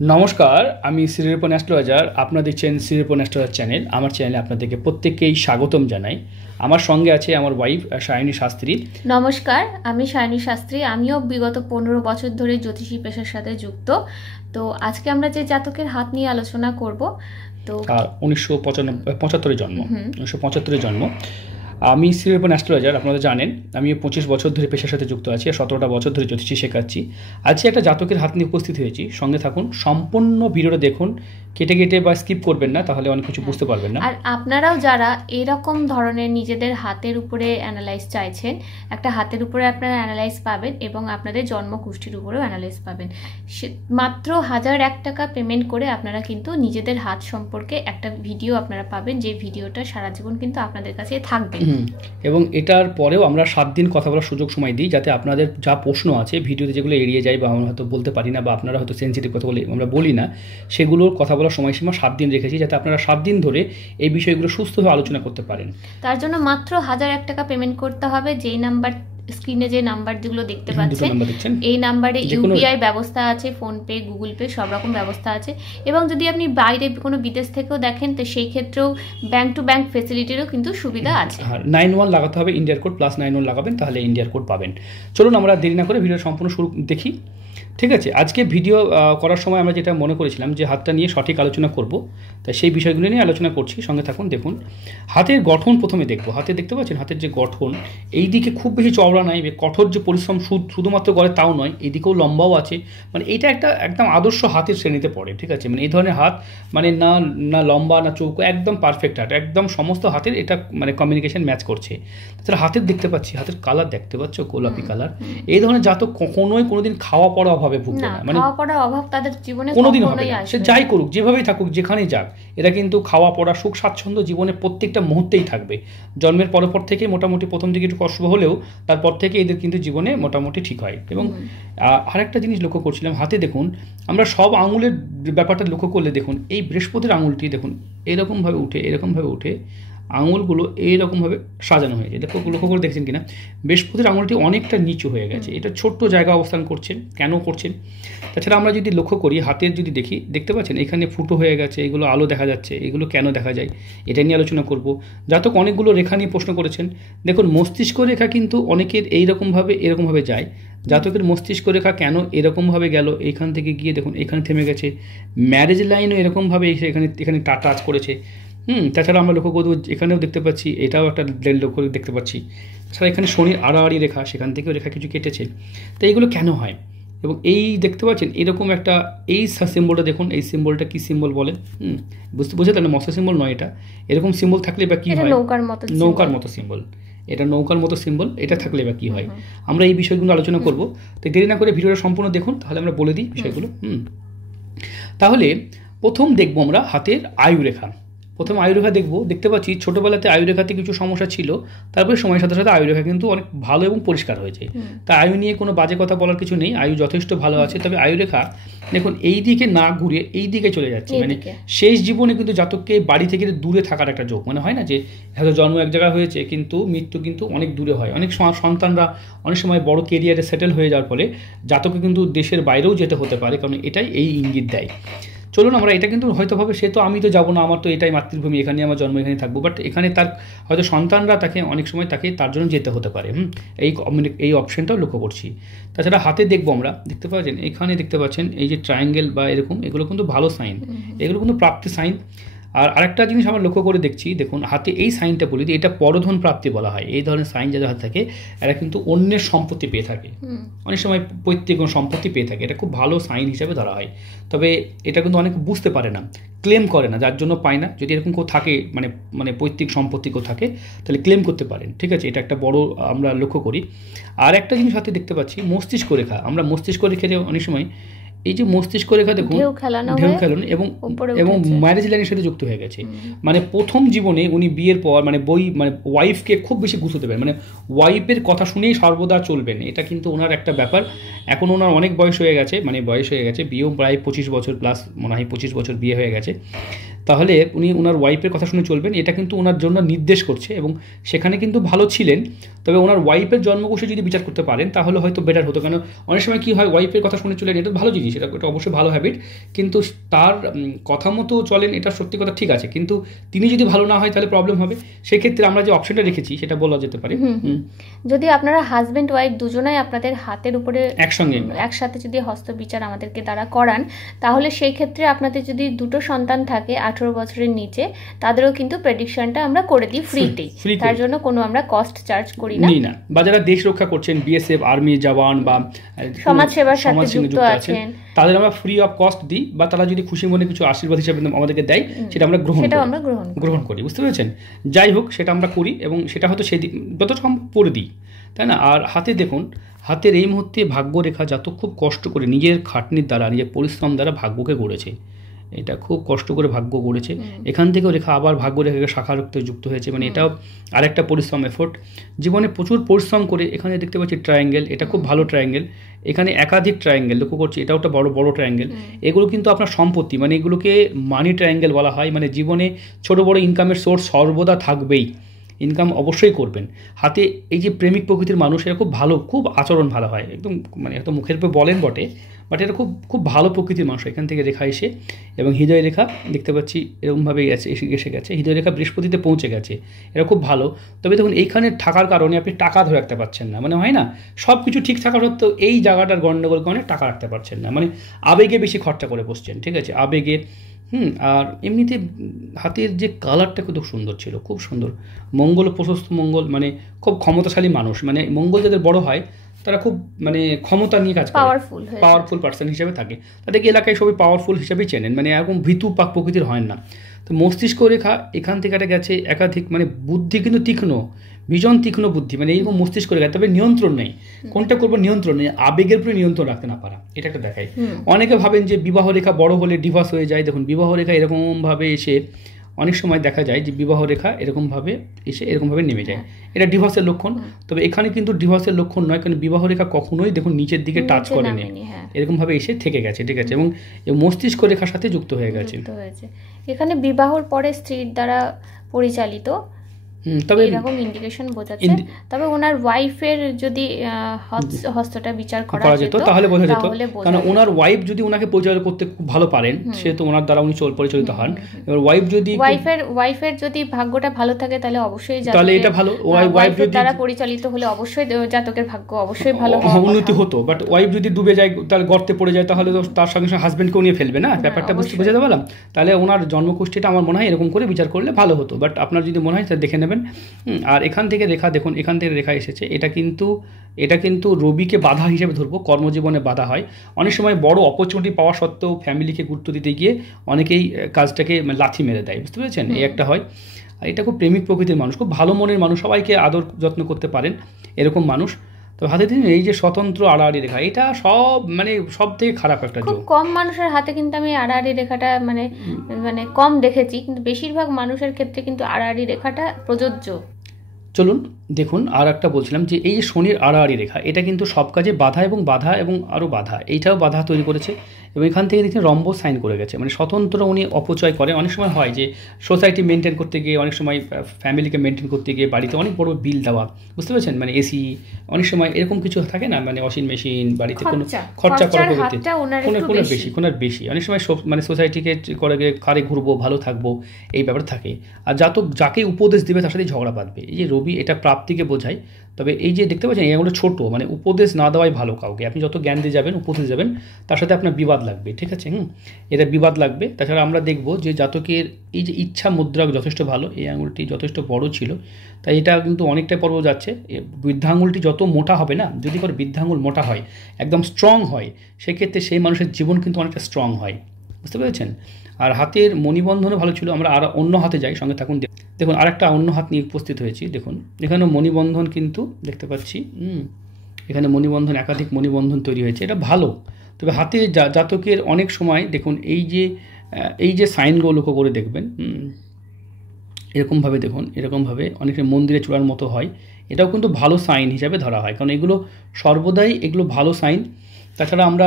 নমস্কার, আমি শ্রীরূপন অ্যাস্ট্রোলজার। আপনারা দেখছেন শ্রীরূপন অ্যাস্ট্রোলজার চ্যানেল। আমার চ্যানেলে আপনাদেরকে প্রত্যেককেই স্বাগতম জানাই। আমার সঙ্গে আছে আমার ওয়াইফ সায়নী শাস্ত্রী। নমস্কার, আমি সায়নী শাস্ত্রী। আমিও বিগত 15 বছর ধরে জ্যোতিষী পেশার সাথে যুক্ত। তো আজকে আমরা যে জাতকের হাত নিয়ে আলোচনা করব, তো 1975 জন্ম, 1975 জন্ম। আমি শ্রীরূপন অ্যাস্ট্রোলজার, আপনারা জানেন। আমি 25 বছর ধরে পেশার সাথে যুক্ত আছি আর 17টা বছর ধরে জ্যোতিষী শেখাচ্ছি। আজকে একটা জাতকের হাত নিয়ে উপস্থিত হয়েছি। সঙ্গে থাকুন, সম্পূর্ণ ভিডিওটা দেখুন, কেটে কেটে বা স্কিপ করবেন না, তাহলে অনেক কিছু বুঝতে পারবেন না। আর আপনারাও যারা এরকম ধরনের নিজেদের হাতের উপরে অ্যানালাইজ চাইছেন, একটা হাতের উপরে আপনারা অ্যানালাইজ পাবেন এবং আপনাদের জন্মকুষ্ঠির উপরেও অ্যানালাইজ পাবেন। মাত্র 1001 টাকা পেমেন্ট করে আপনারা কিন্তু নিজেদের হাত সম্পর্কে একটা ভিডিও আপনারা পাবেন, যে ভিডিওটা সারা জীবন কিন্তু আপনাদের কাছে থাকবে। এবং এটার পরেও আমরা 7 দিন কথা বলার সুযোগ সময় দিই, যাতে আপনাদের যা প্রশ্ন আছে ভিডিওতে, যেগুলো এড়িয়ে যায় বা আমরা হয়তো বলতে পারি না বা আপনারা হয়তো সেন্সিটিভ কথা বলে আমরা বলি না, সেগুলোর কথা বলার সময়সীমা 7 দিন রেখেছি, যাতে আপনারা 7 দিন ধরে এই বিষয়গুলো সুস্থভাবে আলোচনা করতে পারেন। তার জন্য মাত্র 1001 টাকা পেমেন্ট করতে হবে। যেই নাম্বার স্ক্রিনে যে নাম্বারগুলো দেখতে পাচ্ছেন, এই নাম্বারে ইউপিআই ব্যবস্থা আছে, ফোনপে, গুগল পে সব রকম ব্যবস্থা আছে। এবং যদি আপনি বাইরে কোনো বিদেশ থেকেও দেখেন, তো সেই ক্ষেত্রেও ব্যাংক টু ব্যাংক ফেসিলিটিরও কিন্তু সুবিধা আছে। আর 91 লাগাতে হবে, ইন্ডিয়ার কোড +91 লাগাবেন, তাহলে ইন্ডিয়ার কোড পাবেন। চলুন আমরা দেরি না করে ভিডিও সম্পূর্ণ শুরু দেখি। ঠিক আছে, আজকে ভিডিও করার সময় আমরা যেটা মনে করেছিলাম যে হাতটা নিয়ে সঠিক আলোচনা করব, তাই সেই বিষয়গুলো নিয়ে আলোচনা করছি। সঙ্গে থাকুন, দেখুন হাতের গঠন প্রথমে দেখব। হাতে দেখতে পাচ্ছেন হাতের যে গঠন, এই দিকে খুব বেশি চওড়া নাই, কঠোর যে পরিশ্রম শুধুমাত্র করে তাও নয়, এইদিকেও লম্বাও আছে। মানে এটা একটা একদম আদর্শ হাতের শ্রেণীতে পড়ে। ঠিক আছে, মানে এই ধরনের হাত মানে না না লম্বা না চৌকো, একদম পারফেক্ট হাত, একদম সমস্ত হাতের এটা মানে কমিউনিকেশন ম্যাচ করছে। তাছাড়া হাতের দেখতে পাচ্ছি, হাতের কালার দেখতে পাচ্ছ, গোলাপি কালার। এই ধরনের জাতক কখনোই কোনোদিন খাওয়া পড়া অভাবে ভুগবে না, মানে খাওয়া পড়ার অভাব তাদের জীবনে কোনোদিন হবে না। সে যাই করুক, যেভাবেই থাকুক, যেখানেই যাক, এরা কিন্তু খাওয়া পড়া সুখ স্বাচ্ছন্দ্য জীবনের প্রত্যেকটা মুহূর্তেই থাকবে। জন্মের পর থেকে মোটামুটি প্রথম দিকে একটু কষ্ট হলেও তারপর থেকে এদের কিন্তু জীবনে মোটামুটি ঠিক হয়। এবং আরেকটা জিনিস লক্ষ্য করছিলাম, হাতে দেখুন আমরা সব আঙুলের ব্যাপারটা লক্ষ্য করলে দেখুন, এই বৃহস্পতির আঙুলটি দেখুন এরকমভাবে উঠে আঙুলগুলো এইরকমভাবে সাজানো হয়েছে। লক্ষ্য করে দেখছেন কিনা, বৃহস্পতির আঙুলটি অনেকটা নিচু হয়ে গেছে। এটা ছোট্ট জায়গা অবস্থান করছেন, কেন করছেন? তাছাড়া আমরা যদি লক্ষ্য করি, হাতের যদি দেখি, দেখতে পাচ্ছেন এখানে ফুটো হয়ে গেছে, এগুলো আলো দেখা যাচ্ছে, এগুলো কেন দেখা যায় এটা নিয়ে আলোচনা করব। জাতক অনেকগুলো রেখা নিয়ে প্রশ্ন করেছেন। দেখুন মস্তিষ্ক রেখা কিন্তু অনেকের এরকমভাবে যায়। জাতকের মস্তিষ্ক রেখা কেন এরকমভাবে গেল, এইখান থেকে গিয়ে দেখুন এখানে থেমে গেছে। ম্যারেজ লাইনও এরকমভাবে এখানে টাচ করেছে। তাছাড়া আমরা লক্ষ্য করব, এখানেও দেখতে পাচ্ছি, এটাও একটা লক্ষ্য দেখতে পাচ্ছি। তাছাড়া এখানে শনির আড়াআড়ি রেখা, সেখান থেকেও রেখা কিছু কেটেছে। তো এইগুলো কেন হয়? এবং এই দেখতে পাচ্ছেন এরকম একটা, এই সিম্বলটা দেখুন, এই সিম্বলটা কি সিম্বল বলে? বুঝতে তাহলে মৎস্য সিম্বল নয় এটা। এরকম সিম্বল থাকলে বা কি হয়? নৌকার মতো সিম্বল। এটা নৌকার মতো সিম্বল, এটা থাকলে বা কি হয়? আমরা এই বিষয়গুলো আলোচনা করব। তো দেরি না করে ভিডিওটা সম্পূর্ণ দেখুন, তাহলে আমরা বলে দিই বিষয়গুলো। তাহলে প্রথম দেখবো আমরা হাতের আয়ুরেখা। প্রথম আয়ুরেখা দেখতে পাচ্ছি ছোটোবেলাতে আয়ুরেখাতে কিছু সমস্যা ছিল, তারপরে সময়ের সাথে সাথে আয়ুরেখা কিন্তু অনেক ভালো এবং পরিষ্কার হয়েছে। তা আয়ু নিয়ে কোনো বাজে কথা বলার কিছু নেই, আয়ু যথেষ্ট ভালো আছে। তবে আয়ুরেখা দেখুন এই দিকে না ঘুরে এই দিকে চলে যাচ্ছে, মানে শেষ জীবনে কিন্তু জাতককে বাড়ি থেকে দূরে থাকার একটা যোগ। মানে হয় না যে হয়তো জন্ম এক জায়গায় হয়েছে কিন্তু মৃত্যু কিন্তু অনেক দূরে হয়। অনেক সন্তানরা অনেক সময় বড় কেরিয়ারে সেটেল হয়ে যাওয়ার ফলে জাতকে কিন্তু দেশের বাইরেও যেতে হতে পারে, কারণ এটাই এই ইঙ্গিত দেয়। চলুন আমরা এটা কিন্তু হয়তো ভাবে সে তো আমি তো যাবো না, আমার তো এটাই মাতৃভূমি, এখানে আমার জন্ম, এখানে থাকবো। বাট এখানে তার হয়তো সন্তানরা তাকে অনেক সময় তার জন্য যেতে হতে পারে। এই অপশনটাও লক্ষ্য করছি। তাছাড়া হাতে দেখবো আমরা, দেখতে পাচ্ছেন এখানে দেখতে পাচ্ছেন এই যে ট্রায়াঙ্গেল বা এরকম, এগুলো কিন্তু ভালো সাইন, এগুলো কিন্তু প্রাপ্তি সাইন। আর আরেকটা জিনিস আমরা লক্ষ্য করে দেখছি, দেখুন হাতে এই সাইনটা বলি যে এটা পরধন প্রাপ্তি বলা হয়। এই ধরনের সাইন যাদের হাতে থাকে এরা কিন্তু অন্যের সম্পত্তি পেয়ে থাকে, অনেক সময় পৈতৃক সম্পত্তি পেয়ে থাকে। এটা খুব ভালো সাইন হিসাবে ধরা হয়। তবে এটা কিন্তু অনেকে বুঝতে পারে না, ক্লেম করে না, যার জন্য পায় না। যদি এরকম কেউ থাকে, মানে পৈতৃক সম্পত্তি কেউ থাকে, তাহলে ক্লেম করতে পারেন। ঠিক আছে, এটা একটা বড় আমরা লক্ষ্য করি। আর একটা জিনিস হাতে দেখতে পাচ্ছি মস্তিষ্ক রেখা। আমরা মস্তিষ্ক রেখে অনেক সময় এই যে মস্তিষ্ক রেখা দেখুন ঢেউ খেলানো এবং ম্যারেজ লাইনের সাথে যুক্ত হয়ে গেছে। মানে প্রথম জীবনে উনি বিয়ের পর মানে ওয়াইফকে খুব বেশি গুরুত্ব দেবেন, মানে ওয়াইফের কথা শুনেই সর্বদা চলবেন। এটা কিন্তু ওনার একটা ব্যাপার। এখন ওনার অনেক বয়স হয়ে গেছে, বিয়েও প্রায় 25 বছর প্লাস, মনে হয় 25 বছর বিয়ে হয়ে গেছে। তাহলে উনি ওনার ওয়াইফের কথা শুনে চলবেন, এটা কিন্তু ওনার জন্য নির্দেশ করছে এবং সেখানে কিন্তু ভালো ছিলেন। তবে ওনার ওয়াইফের জন্মকুষ্ঠি যদি বিচার করতে পারেন তাহলে হয়তো বেটার হতো, কেন অনেক সময় কী হয়, ওয়াইফের কথা শুনে চলেন, এটা ভালো জিনিস, এটা অবশ্যই ভালো হ্যাবিট, কিন্তু তার কথা মতো চলেন, এটা সত্যি কথা ঠিক আছে, কিন্তু তিনি যদি ভালো না হয় তাহলে প্রবলেম হবে। সেক্ষেত্রে আমরা যে অপশনটা রেখেছি সেটা বলা যেতে পারে। যদি আপনারা হাজব্যান্ড ওয়াইফ দুজনাই আপনাদের হাতের উপরে একসাথে যদি হস্তবিচার আমাদেরকে দ্বারা করান, তাহলে সেই ক্ষেত্রে আপনাদের যদি দুটো সন্তান থাকে 18 বছরের নিচে, তাদেরও কিন্তু প্রেডিকশনটা আমরা করে দিই ফ্রিতেই, তার জন্য কোনো আমরা কস্ট চার্জ করি না। বা যারা দেশ রক্ষা করছেন, বিএসএফ, আর্মি জওয়ান বা সমাজসেবার সাথে যুক্ত আছেন, তাদের আমরা ফ্রি অফ কস্ট দিই, বা তারা যদি খুশি মনে কিছু আশীর্বাদ হিসেবে আমাদেরকে দেয় সেটা আমরা গ্রহণ করি, বুঝতে পেরেছেন? যাই হোক, সেটা আমরা করি এবং সেটা হয়তো সেদিন যতটা সম্ভব করে দিই, তাই না? আর হাতে দেখুন, হাতের এই মুহূর্তে ভাগ্যরেখা জাতক খুব কষ্ট করে নিজের খাটনির দ্বারা, নিজের পরিশ্রম দ্বারা ভাগ্যকে গড়েছে, এটা খুব কষ্ট করে ভাগ্য গড়েছে। এখান থেকেও রেখা আবার ভাগ্যরেখাকে শাখা রক্তে যুক্ত হয়েছে, মানে এটাও আরেকটা পরিশ্রম, এফোর্ট, জীবনে প্রচুর পরিশ্রম করে। এখানে দেখতে পাচ্ছি ট্রায়াঙ্গেল, এটা খুব ভালো ট্রায়াঙ্গেল, এখানে একাধিক ট্রায়াঙ্গেল লক্ষ্য করছি, এটাও একটা বড় বড় ট্রায়াঙ্গেল। এগুলো কিন্তু আপনার সম্পত্তি, মানে এগুলোকে মানি ট্রায়াঙ্গেল বলা হয়, মানে জীবনে ছোট বড় ইনকামের সোর্স সর্বদা থাকবেই, ইনকাম অবশ্যই করবেন। হাতে এই যে প্রেমিক প্রকৃতির মানুষ, এরা খুব ভালো, খুব আচরণ ভালো হয়, একদম মানে এত মুখের উপর বলেন বটে, বাট এটা খুব খুব ভালো প্রকৃতির মানুষ। এখান থেকে রেখা এসে এবং হৃদয় রেখা দেখতে পাচ্ছি এরকমভাবেই এসে গেছে, হৃদয় রেখা বৃহস্পতিতে পৌঁছে গেছে, এটা খুব ভালো। তবে দেখুন এইখানে থাকার কারণে আপনি টাকা ধরে রাখতে পারছেন না, মানে হয় না সব কিছু ঠিক থাকা সত্ত্বেও এই জায়গাটার গণ্ডগোল কারণে টাকা রাখতে পারছেন না, মানে আবেগে বেশি খরচা করে বসছেন, ঠিক আছে, আবেগে। আর এমনিতে হাতের যে কালারটা খুব সুন্দর ছিল, খুব সুন্দর, মঙ্গল প্রশস্ত মঙ্গল, মানে খুব ক্ষমতাশালী মানুষ, মানে মঙ্গল যাদের বড় হয় তারা খুব মানে ক্ষমতা নিয়ে কাজ করে, পাওয়ারফুল পার্সন হিসেবে থাকে, তাদেরকে এলাকায় সবাই পাওয়ারফুল হিসেবেই চেনেন, মানে এরকম ভীতু পাক প্রকৃতির হয় না। তো মস্তিষ্ক রেখা এখান থেকে একটা গেছে একাধিক, মানে বুদ্ধি কিন্তু তীক্ষ্ণ, ভীষণ তীক্ষ্ণ বুদ্ধি, মানে এইরকম মস্তিষ্ক রেখা, তবে নিয়ন্ত্রণ নেই, কোনটা করবো নিয়ন্ত্রণ নেই, আবেগের উপরে নিয়ন্ত্রণ রাখতে না পারা, এটা একটা দেখায়। অনেকে ভাবেন যে বিবাহ রেখা বড় হলে ডিভোর্স হয়ে যায়, দেখুন বিবাহ রেখা এরকমভাবে এসে অনেক সময় দেখা যায় যে বিবাহ রেখা এরকমভাবে এসে এরকমভাবে নেমে যায়, এটা ডিভোর্সের লক্ষণ। তবে এখানে কিন্তু ডিভোর্সের লক্ষণ নয়, কারণ বিবাহ রেখা কখনোই দেখুন নিচের দিকে টাচ করেনি, এরকমভাবে এসে থেকে গেছে, ঠিক আছে, এবং মস্তিষ্ক রেখার সাথে যুক্ত হয়ে গেছে। এখানে বিবাহর পরে স্ত্রীর দ্বারা পরিচালিত, তবে এরকম ইন্ডিকেশন বোঝাচ্ছে। তবে ওনার ওয়াইফের যদি হস্তটা বিচার করা যেত তাহলে বোঝা যেত, কারণ ওনার ওয়াইফ যদি ওনাকে পরিচালনা করতে খুব ভালো পারেন, সেহেতু ওনার দ্বারা উনি পরিচালিত হন। এবার ওয়াইফের যদি ভাগ্যটা ভালো থাকে তাহলে অবশ্যই, তাহলে এটা ভালো, ওয়াইফ যদি দ্বারা পরিচালিত হলে অবশ্যই জাতকের ভাগ্য অবশ্যই ভালো উন্নতি হতো। বাট ওয়াইফ যদি ডুবে যায়, তাহলে গর্তে পড়ে যায়, তাহলে তো তার সঙ্গে সঙ্গে হাজবেন্ডকেও নিয়ে ফেলবে না, ব্যাপারটা বুঝতে পারলাম। তাহলে ওনার জন্মকুষ্ঠিটা আমার মনে হয় এরকম করে বিচার করলে ভালো হতো, বাট আপনার যদি মনে হয় তাহলে দেখে নেবেন। আর এখান থেকে রেখা দেখুন, এখান থেকে রেখা এসেছে, এটা কিন্তু রবিকে বাধা হিসেবে ধরবো, কর্মজীবনে বাধা হয় অনেক সময়, বড় অপরচুনিটি পাওয়া সত্ত্বেও ফ্যামিলিকে গুরুত্ব দিতে গিয়ে অনেকেই কাজটাকে লাথি মেরে দেয়, বুঝতে পেরেছেন, এই একটা হয়। আর এটা খুব প্রেমিক প্রকৃতির মানুষ, খুব ভালো মনের মানুষ, সবাইকে আদর যত্ন করতে পারেন এরকম মানুষ। তো হাতে দিন এই যে স্বতন্ত্র আড়াআড়ি রেখা, এটা সব থেকে খারাপ একটা যোগ। কম মানুষের হাতে কিন্তু আমি আড়াআড়ি রেখাটা মানে কম দেখেছি, কিন্তু বেশিরভাগ মানুষের ক্ষেত্রে কিন্তু আড়াআড়ি রেখাটা প্রযোজ্য। চলুন দেখুন, আর একটা বলছিলাম যে এই যে শনির আড়াআড়ি রেখা, এটা কিন্তু সব কাজে বাধা এবং আরও বাধা, এইটাও বাধা তৈরি করেছে। এবং এখান থেকে দেখছি রম্ব সাইন করে গেছে, মানে স্বতন্ত্র উনি অপচয় করেন। অনেক সময় হয় যে সোসাইটি মেনটেন করতে গিয়ে, অনেক সময় ফ্যামিলিকে মেনটেন করতে গিয়ে বাড়িতে অনেক বড় বিল দেওয়া, বুঝতে পেরেছেন, মানে এসি, অনেক সময় এরকম কিছু থাকে না, মানে ওয়াশিং মেশিন, বাড়িতে কোনো খরচা করা কোনার বেশি অনেক সময় মানে সোসাইটিকে করে গিয়ে কারে ঘুরবো, ভালো থাকবো, এই ব্যাপার থাকে। আর যাকে উপদেশ দেবে তার সাথে ঝগড়া বাঁধবে। এই যে রবি, এটা প্রাপ্তিকে বোঝায়। তবে এই যে দেখতে পাচ্ছেন এগুলো ছোট, মানে উপদেশ না দেওয়াই ভালো কাউকে, আপনি যত জ্ঞান দিয়ে যাবেন, উপদেশ যাবেন, তার সাথে আপনার বিবাদ লাগবে, ঠিক আছে, এটা বিবাদ লাগবে। তাছাড়া আমরা দেখব যে জাতকের এই যে ইচ্ছা মুদ্রা যথেষ্ট ভালো, এই আঙুলটি যথেষ্ট বড় ছিল, তাই এটা কিন্তু অনেকটাই পর্ব যাচ্ছে। বৃদ্ধাঙ্গুলটি যত মোটা হবে না, যদি করে বৃদ্ধাঙ্গুল মোটা হয়, একদম স্ট্রং হয়, সেক্ষেত্রে সেই মানুষের জীবন কিন্তু অনেকটা স্ট্রং হয়, বুঝতে পেরেছেন। আর হাতের মণিবন্ধনও ভালো ছিল। আমরা আর অন্য হাতে যাই, সঙ্গে থাকুন। দেখুন আরেকটা অন্য হাত নিয়ে উপস্থিত হয়েছি, দেখুন এখানে মণিবন্ধন কিন্তু দেখতে পাচ্ছি, এখানে মণিবন্ধন, একাধিক মণিবন্ধন তৈরি হয়েছে, এটা ভালো। তবে হাতে জাতকের অনেক সময় দেখুন এই যে সাইনগুলো লক্ষ্য করে দেখবেন, এরকমভাবে দেখুন, এরকমভাবে অনেকটা মন্দিরে চূড়ার মতো হয়, এটাও কিন্তু ভালো সাইন হিসাবে ধরা হয়, কারণ এগুলো সর্বদাই ভালো সাইন। তাছাড়া আমরা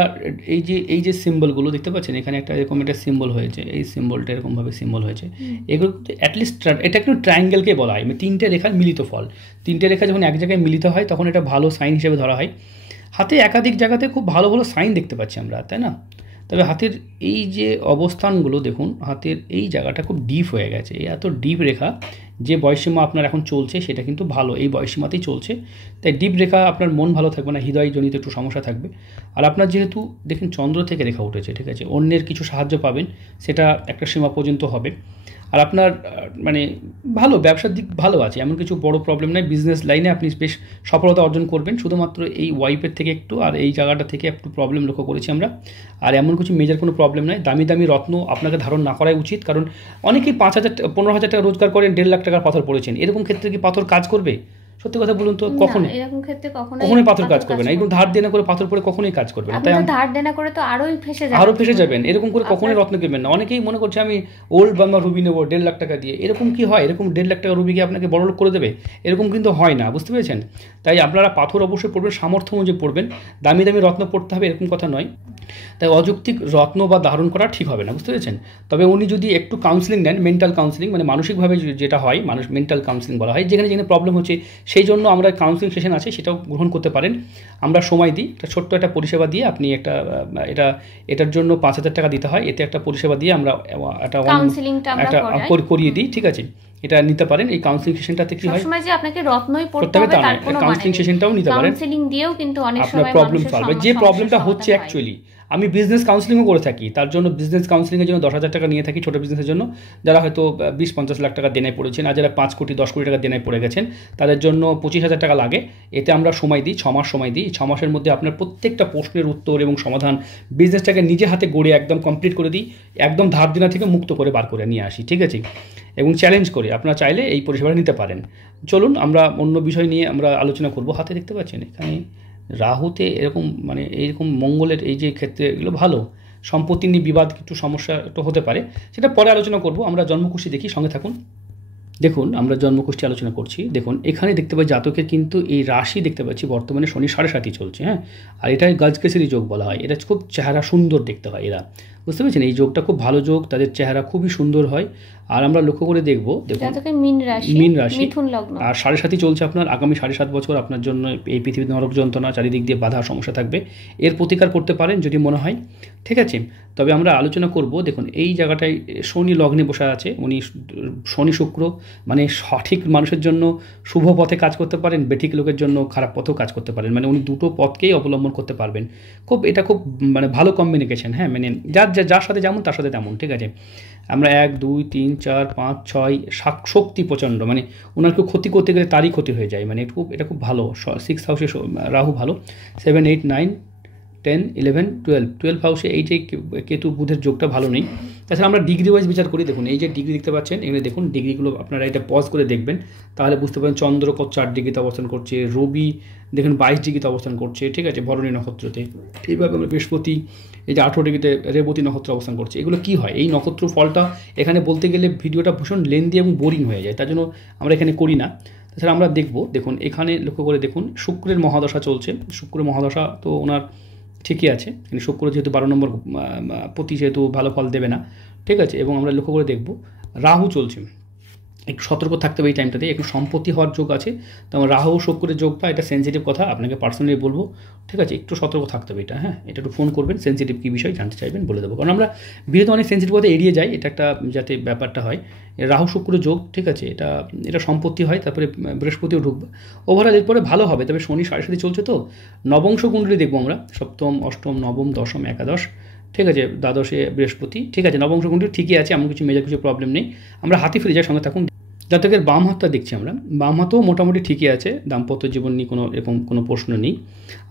এই যে সিম্বলগুলো দেখতে পাচ্ছেন, এখানে একটা এরকম একটা সিম্বল হয়েছে, এই সিম্বলটা এরকমভাবে সিম্বল হয়েছে, এগুলো অ্যাটলিস্ট এটা একটু ট্রায়াঙ্গেলকে বলা হয়, মানে 3টে রেখার মিলিত ফল। 3টে রেখা যখন এক জায়গায় মিলিত হয় তখন এটা ভালো সাইন হিসেবে ধরা হয়। হাতে একাধিক জায়গাতে খুব ভালো ভালো সাইন দেখতে পাচ্ছি আমরা, তাই না? তবে হাতের এই যে অবস্থানগুলো দেখুন, হাতের এই জায়গাটা খুব ডিপ হয়ে গেছে, এত ডিপ রেখা যে বয়সীমা আপনার এখন চলছে সেটা কিন্তু ভালো, এই বয়সীমাতেই চলছে। তাই ডিপ রেখা আপনার মন ভালো থাকবে না, হৃদয়জনিত একটু সমস্যা থাকবে। আর আপনার যেহেতু দেখুন চন্দ্র থেকে রেখা উঠেছে, ঠিক আছে, অন্যের কিছু সাহায্য পাবেন, সেটা একটা সীমা পর্যন্ত হবে। আর আপনার মানে ভালো ব্যবসার দিক ভালো আছে, এমন কিছু বড় প্রবলেম নাই। বিজনেস লাইনে আপনি বেশ সফলতা অর্জন করবেন, শুধুমাত্র এই ওয়াইফের থেকে একটু আর এই জায়গাটা থেকে একটু প্রবলেম লক্ষ্য করেছি আমরা। আর এমন কিছু মেজর কোনো প্রবলেম নাই। দামি দামি রত্ন আপনাকে ধারণ না করাই উচিত, কারণ অনেকেই 5,000 15,000 টাকা রোজগার করেন, 1.5 লাখ টাকার পাথর পড়েছেন, এরকম ক্ষেত্রে কি পাথর কাজ করবে? সত্যি কথা বলুন তো, কখনোই এরকম ক্ষেত্রে কখনোই পাথর কাজ করবে না। একটু ধার দেনা করে পাথর পরে কখনোই কাজ করবে না। তাই ধার দেনা করে তো আরোই ফেসে যাবেন, এরকম করে কখনোই রত্ন কিনবেন না। অনেকেই মনে করছে আমি ওল্ড বাংলা রুবি নেবো 1.5 লাখ টাকা দিয়ে, এরকম কি হয়? এরকম 1.5 লাখ টাকা রুবি কি আপনাকে বড়লোক করে দেবে? এরকম কিন্তু হয় না, বুঝতে পেরেছেন? তাই আপনারা পাথর অবশ্যই পড়বেন, সামর্থ্য অনুযায়ী পড়বেন, দামি দামি রত্ন পড়তে হবে এরকম কথা নয়। তাই অযৌক্তিক রত্ন বা ধারণ করা ঠিক হবে না, বুঝতে পেরেছেন? তবে উনি যদি একটু কাউন্সিলিং নেন, মেন্টাল কাউন্সিলিং, মানে মানসিকভাবে যেটা হয় মানুষ মেন্টাল কাউন্সিলিং বলা হয়, যেখানে যেখানে প্রবলেম হচ্ছে সেই জন্য আমরা কাউন্সিলিং সেশন আছে, সেটাও গ্রহণ করতে পারেন। আমরা সময় দিই, একটা ছোট্ট একটা পরিষেবা দিয়ে আপনি এটার জন্য 5,000 টাকা দিতে হয়, এতে একটা পরিষেবা দিয়ে আমরা একটা করিয়ে দিই, ঠিক আছে? এটা নিতে পারেন। এই কাউন্সিলিং সেশনটাতে কি হয়, সবসময় যে আপনাকে রত্নই পড়তে হবে তার কোনো মানে নেই, কাউন্সিলিং সেশনটাও নিতে পারেন। কাউন্সিলিং দিয়েও কিন্তু অনেক সময় আপনার প্রবলেম সলভ হয়। যে প্রবলেমটা হচ্ছে অ্যাকচুয়ালি, আমি বিজনেস কাউন্সিলিংও করে থাকি, তার জন্য বিজনেস কাউন্সিলিংয়ের জন্য 10,000 টাকা নিয়ে থাকি ছোটো বিজনেসের জন্য, যারা হয়তো 20-50 লাখ টাকা দেনায় পড়েছেন, আর যারা 5 কোটি 10 কোটি টাকা দেনায় পড়ে গেছেন, তাদের জন্য 25,000 টাকা লাগে। এতে আমরা সময় দিই, 6 মাস সময় দিই। 6 মাসের মধ্যে আপনার প্রত্যেকটা প্রশ্নের উত্তর এবং সমাধান, বিজনেসটাকে নিজে হাতে গড়ে একদম কমপ্লিট করে দিই, একদম ধার দেনা থেকে মুক্ত করে বার করে নিয়ে আসি, ঠিক আছে? এবং চ্যালেঞ্জ করে আপনারা চাইলে এই পরিষেবাটা নিতে পারেন। চলুন আমরা অন্য বিষয় নিয়ে আমরা আলোচনা করব। হাতে দেখতে পাচ্ছেন এখানে রাহুতে এরকম, মানে এইরকম মঙ্গলের এই যে ক্ষেত্রে, এগুলো ভালো। সম্পত্তি নিয়ে বিবাদ একটু সমস্যা একটু হতে পারে, সেটা পরে আলোচনা করব। আমরা জন্মকুষ্ঠী দেখি, সঙ্গে থাকুন। দেখুন আমরা জন্মকুষ্ঠী আলোচনা করছি। দেখুন এখানে দেখতে পাই জাতকের কিন্তু এই রাশি দেখতে পাচ্ছি বর্তমানে শনি 7.5 চলছে, হ্যাঁ। আর এটাই গাজকেসরি যোগ বলা হয়। এটা খুব চেহারা সুন্দর দেখতে হয় এরা, বুঝতে পেরেছেন? এই যোগটা খুব ভালো যোগ, তাদের চেহারা খুবই সুন্দর হয়। আর আমরা লক্ষ্য করে দেখব, দেখুন মীন রাশি আর 7.5 চলছে আপনার। আগামী 7.5 বছর আপনার জন্য এই পৃথিবীর নরক যন্ত্রণা, চারিদিক দিয়ে বাধা সমস্যা থাকবে, এর প্রতিকার করতে পারেন যদি মনে হয়, ঠিক আছে? তবে আমরা আলোচনা করব, দেখুন এই জায়গাটায় শনি লগ্নে বসে আছে, উনি শনি শুক্র, মানে সঠিক মানুষের জন্য শুভ পথে কাজ করতে পারেন, বেঠিক লোকের জন্য খারাপ পথেও কাজ করতে পারেন, মানে উনি দুটো পথকেই অবলম্বন করতে পারবেন। এটা খুব মানে ভালো কম্বিনিকেশন, হ্যাঁ, মানে যার সাথে যেমন তার সাথে তেমন, ঠিক আছে? আমরা 1 2 3 4 5 6 শক্তি প্রচণ্ড, মানে ওনার কেউ ক্ষতি করতে গেলে তারই ক্ষতি হয়ে যায়, মানে এটা খুব ভালো। 6 হাউসে রাহু ভালো, 7 8 9 10 11 12 হাউসে এই যে কেতু বুধের যোগটা ভালো নেই। তাছাড়া আমরা ডিগ্রি ওয়াইজ বিচার করি, দেখুন এই যে ডিগ্রি দেখতে পাচ্ছেন, এখানে দেখুন ডিগ্রিগুলো আপনারা এটা পজ করে দেখবেন, তাহলে বুঝতে পারেন চন্দ্র 4 ডিগ্রিতে অবস্থান করছে, রবি দেখুন 22 ডিগ্রিতে অবস্থান করছে, ঠিক আছে, ভরণী নক্ষত্রতে। এইভাবে আমরা বৃহস্পতি এই যে 18 ডিগ্রিতে রেবতী নক্ষত্র অবস্থান করছে। এগুলো কি হয়, এই নক্ষত্র ফলটা এখানে বলতে গেলে ভিডিওটা ভীষণ লেন্দি এবং বোরিং হয়ে যায়, তার জন্য আমরা এখানে করি না। তাছাড়া আমরা দেখব, দেখুন এখানে লক্ষ্য করে দেখুন শুক্রের মহাদশা চলছে। শুক্রের মহাদশা তো ওনার ঠিকই আছে, কিন্তু শুক্র যেহেতু 12 নম্বর পতি, যেহেতু ভালো ফল দেবে না, ঠিক আছে? এবং আমরা লক্ষ্য করে দেখব রাহু চলছে, একটু সতর্ক থাকতে হবে এই টাইমটাতে, একটু সম্পত্তি হওয়ার যোগ আছে। তো আমার রাহু শুক্রের যোগটা, এটা সেন্সিটিভ কথা, আপনাকে পার্সোনালি বলবো, ঠিক আছে? একটু সতর্ক থাকতে হবে এটা, হ্যাঁ। এটা একটু ফোন করবেন, সেন্সিটিভ কী বিষয় জানতে চাইবেন বলে দেবো, কারণ আমরা বিয়েতে অনেক সেন্সিটিভ কথা এড়িয়ে যাই, এটা একটা যাতে ব্যাপারটা হয়। রাহু শুক্র যোগ, ঠিক আছে, এটা সম্পত্তি হয়, তারপরে বৃহস্পতিও ঢুকবে, ওভারঅল এরপরে ভালো হবে। তবে শনি 7.5 চলছে, তো নবংশ কুণ্ডলী দেখবো আমরা, সপ্তম অষ্টম নবম দশম একাদশ, ঠিক আছে, দ্বাদশে বৃহস্পতি, ঠিক আছে, নবংশ কুণ্ডলী ঠিকই আছে, এমন কিছু মেজর কিছু প্রবলেম নেই। আমরা হাতি ফিরে যাওয়ার সঙ্গে থাকুন। জাতকের বাম হাতটা দেখছি আমরা, বাম হাতও মোটামুটি ঠিকই আছে, দাম্পত্য জীবন নিয়ে এরকম কোনো প্রশ্ন নেই।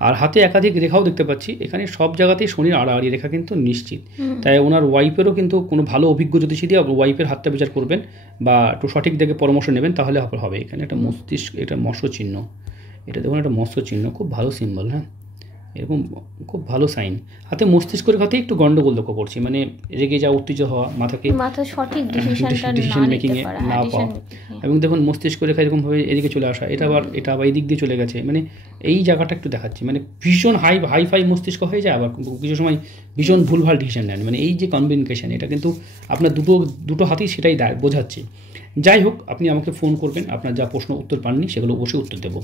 আর হাতে একাধিক রেখাও দেখতে পাচ্ছি, এখানে সব জায়গাতেই শনির আড়াআড়ি রেখা কিন্তু নিশ্চিত। তাই ওনার ওয়াইফেরও কিন্তু কোনো ভালো অভিজ্ঞ জ্যোতিষী দিয়ে ওয়াইফের হাতটা বিচার করবেন, বা একটু সঠিক দিকে পরামর্শ নেবেন, তাহলে হবে। এখানে একটা মস্তিষ্ক, এটা মৎস্য চিহ্ন, এটা দেখুন একটা মৎস্য চিহ্ন, খুব ভালো সিম্বল, হ্যাঁ। এরকম খুব ভালো সাইন। হাতে মস্তিষ্কের খাতে একটু গন্ডগোল লক্ষ্য করছি, মানে রেগে যাওয়া, উত্তেজিত হওয়া, মাথা সঠিক ডিসিশনটা ডিসিশন না মেকিং নিতে এ পারা, না পাওয়া, এবং দেখুন মস্তিষ্ক রেখা এরকমভাবে এদিকে চলে আসা, এটা আবার এই দিক দিয়ে চলে গেছে, মানে এই জায়গাটা একটু দেখাচ্ছে, মানে ভীষণ হাই ফাই মস্তিষ্ক হয়ে যায়, আবার কিছু সময় ভীষণ ভুলভাল ডিসিশন নেন, মানে এই যে কম্বিনেশন, এটা কিন্তু আপনার দুটো হাতেই সেটাই বোঝাচ্ছে। যাই হোক, আপনি আমাকে ফোন করবেন, আপনার যা প্রশ্ন উত্তর পাননি সেগুলো অবশ্যই উত্তর দেবো।